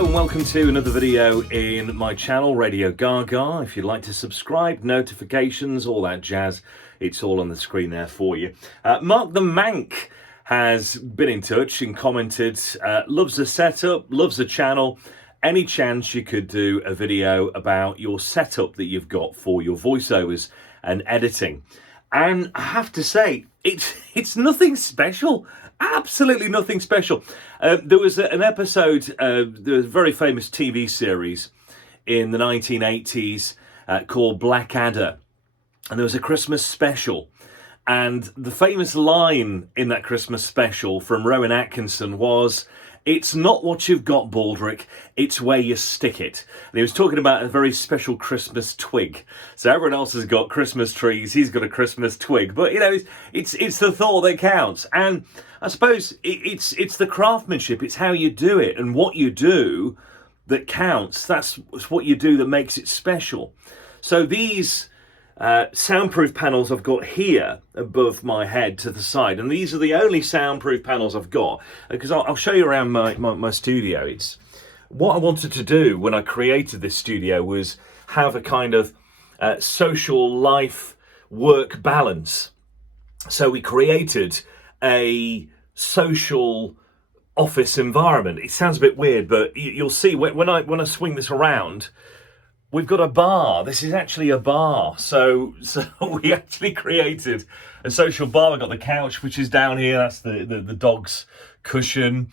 Hello and welcome to another video in my channel, Radio Gaga. If you'd like to subscribe, notifications, all that jazz, it's all on the screen there for you. Mark the Mank has been in touch and commented, loves the setup, loves the channel. Any chance you could do a video about your setup that you've got for your voiceovers and editing? And I have to say, it's nothing special. Absolutely nothing special. There was an episode, there was a very famous TV series in the 1980s called Blackadder. And there was a Christmas special. And the famous line in that Christmas special from Rowan Atkinson was, "It's not what you've got, Baldrick, it's where you stick it." And he was talking about a very special Christmas twig. So everyone else has got Christmas trees, he's got a Christmas twig. But, you know, it's the thought that counts. And I suppose it's the craftsmanship, it's how you do it and what you do that counts. That's what you do that makes it special. So these soundproof panels I've got here above my head to the side, and these are the only soundproof panels I've got, because I'll show you around my studio. It's what I wanted to do when I created this studio was have a kind of social life work balance. So we created a social office environment. It sounds a bit weird, but you'll see when I swing this around, we've got a bar. This is actually a bar. So we actually created a social bar. We've got the couch, which is down here. That's the dog's cushion.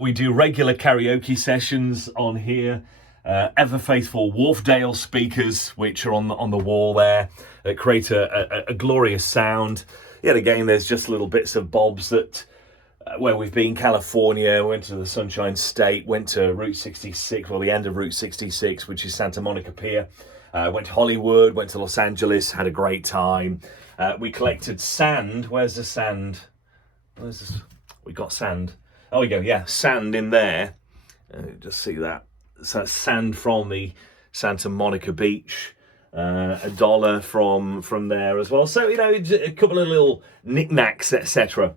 We do regular karaoke sessions on here. Ever faithful Wharfdale speakers, which are on the wall there, that create a glorious sound. Yet again, there's just little bits of bobs that where we've been. California, went to the Sunshine State, went to Route 66, well, the end of Route 66, which is Santa Monica Pier. Went to Hollywood, went to Los Angeles, had a great time. We collected sand. Where's the sand? Where's this? We got sand. Oh, we go, yeah, sand in there. Just see that. So that's sand from the Santa Monica beach. $1 from there as well. So, you know, a couple of little knickknacks, etc.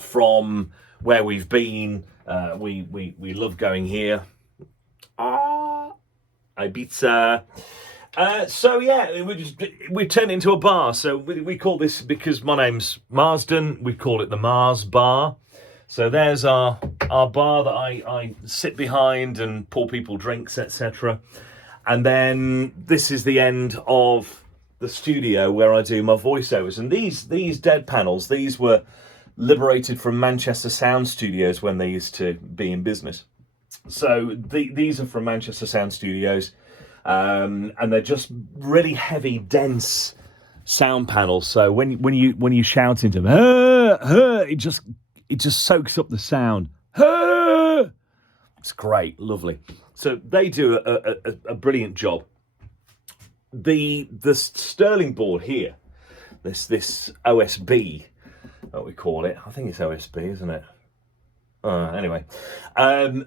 From where we've been. We love going here. Ibiza. So yeah, we turned it into a bar. So we call this, because my name's Marsden, we call it the Mars Bar. So there's our bar that I sit behind and pour people drinks, etc. And then this is the end of the studio where I do my voiceovers. And these dead panels, these were liberated from Manchester Sound Studios when they used to be in business. So these are from Manchester Sound Studios, and they're just really heavy, dense sound panels. So when you shout into them, it just soaks up the sound. It's great, lovely. So they do a brilliant job. The Sterling board here, this OSB, what we call it. I think it's OSB, isn't it? Anyway,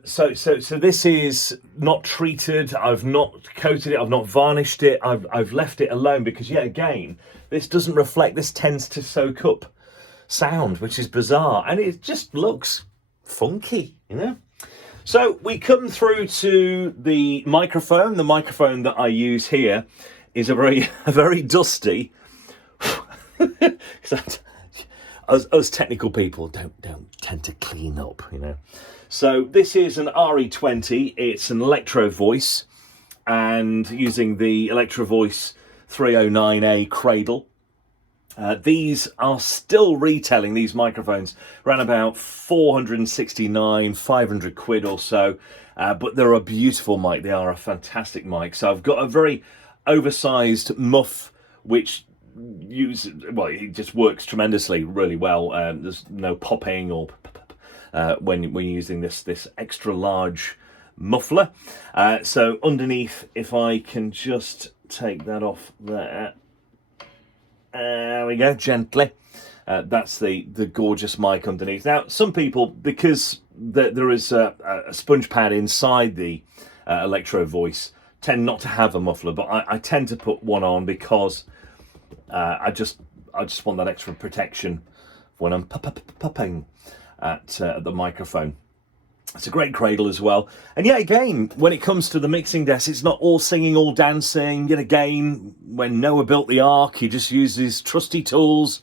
so this is not treated. I've not coated it. I've not varnished it. I've left it alone because, yet again, this doesn't reflect. This tends to soak up sound, which is bizarre, and it just looks funky, you know. So we come through to the microphone. The microphone that I use here is a very dusty. Us technical people don't tend to clean up, you know. So this is an RE20. It's an Electro Voice, and using the Electro Voice 309A cradle. These are still retailing, these microphones, around about 469, 500 quid or so. But they're a beautiful mic. They are a fantastic mic. So I've got a very oversized muff, which it just works tremendously, really well. There's no popping or when you're using this extra large muffler. So underneath, if I can just take that off there. There we go, gently. That's the gorgeous mic underneath. Now, some people, because there is a sponge pad inside the Electro Voice, tend not to have a muffler, but I tend to put one on because I just want that extra protection when I'm popping at the microphone. It's a great cradle as well. And yet again, when it comes to the mixing desk, it's not all singing, all dancing. Yet again, when Noah built the Ark, he just used his trusty tools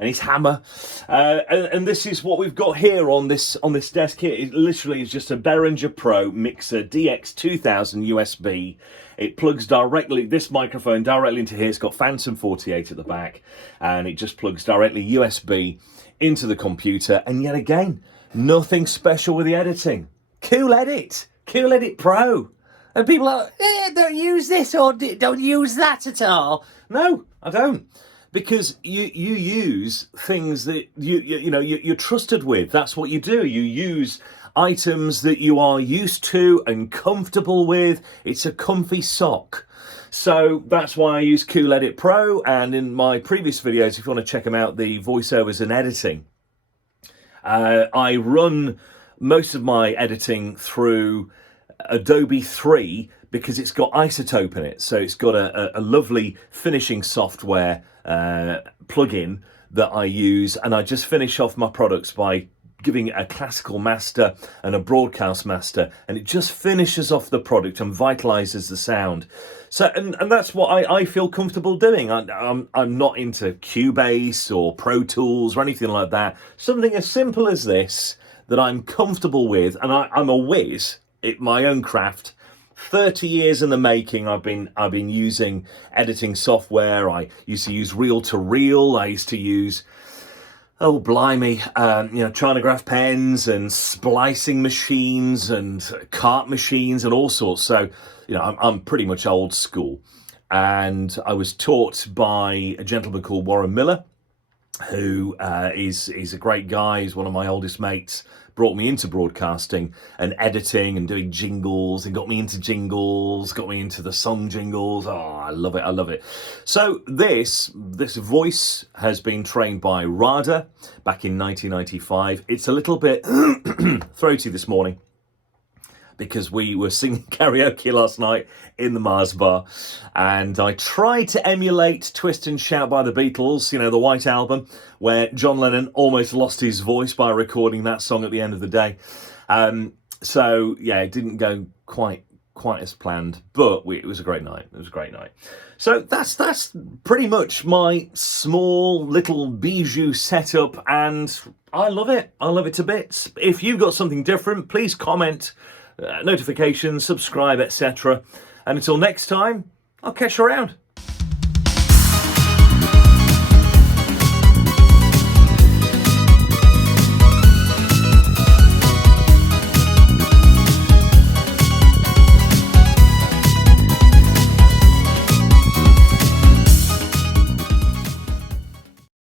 and his hammer. And this is what we've got here on this desk here. It literally is just a Behringer Pro Mixer DX2000 USB. It plugs directly, this microphone directly into here. It's got Phantom 48 at the back, and it just plugs directly USB into the computer. And yet again, nothing special with the editing. Cool Edit Pro. And people are, don't use this or don't use that at all. No, I don't. Because you use things that you're trusted with. That's what you do. You use items that you are used to and comfortable with. It's a comfy sock. So that's why I use Cool Edit Pro. And in my previous videos, if you want to check them out, the voiceovers and editing, I run most of my editing through Adobe 3 because it's got Isotope in it. So it's got a lovely finishing software plugin that I use, and I just finish off my products by giving it a classical master and a broadcast master, and it just finishes off the product and vitalizes the sound. So and that's what I feel comfortable doing. I'm not into Cubase or Pro Tools or anything like that. Something as simple as this that I'm comfortable with, and I'm a whiz at my own craft. 30 years in the making. I've been using editing software. I used to use reel to reel. I used to use, oh blimey, trinograph pens and splicing machines and cart machines and all sorts. So, I'm pretty much old school. And I was taught by a gentleman called Warren Miller, who is a great guy. He's one of my oldest mates. Brought me into broadcasting and editing and doing jingles, and got me into jingles, got me into the song jingles. Oh, I love it. So this voice has been trained by RADA back in 1995. It's a little bit throaty this morning because we were singing karaoke last night in the Mars bar, and I tried to emulate Twist and Shout by the Beatles, the White Album, where John Lennon almost lost his voice by recording that song at the end of the day. So yeah, it didn't go quite as planned, but it was a great night. So that's pretty much my small little bijou setup, and I love it to bits. If you've got something different, please comment, notifications, subscribe, etc. And until next time, I'll catch you around.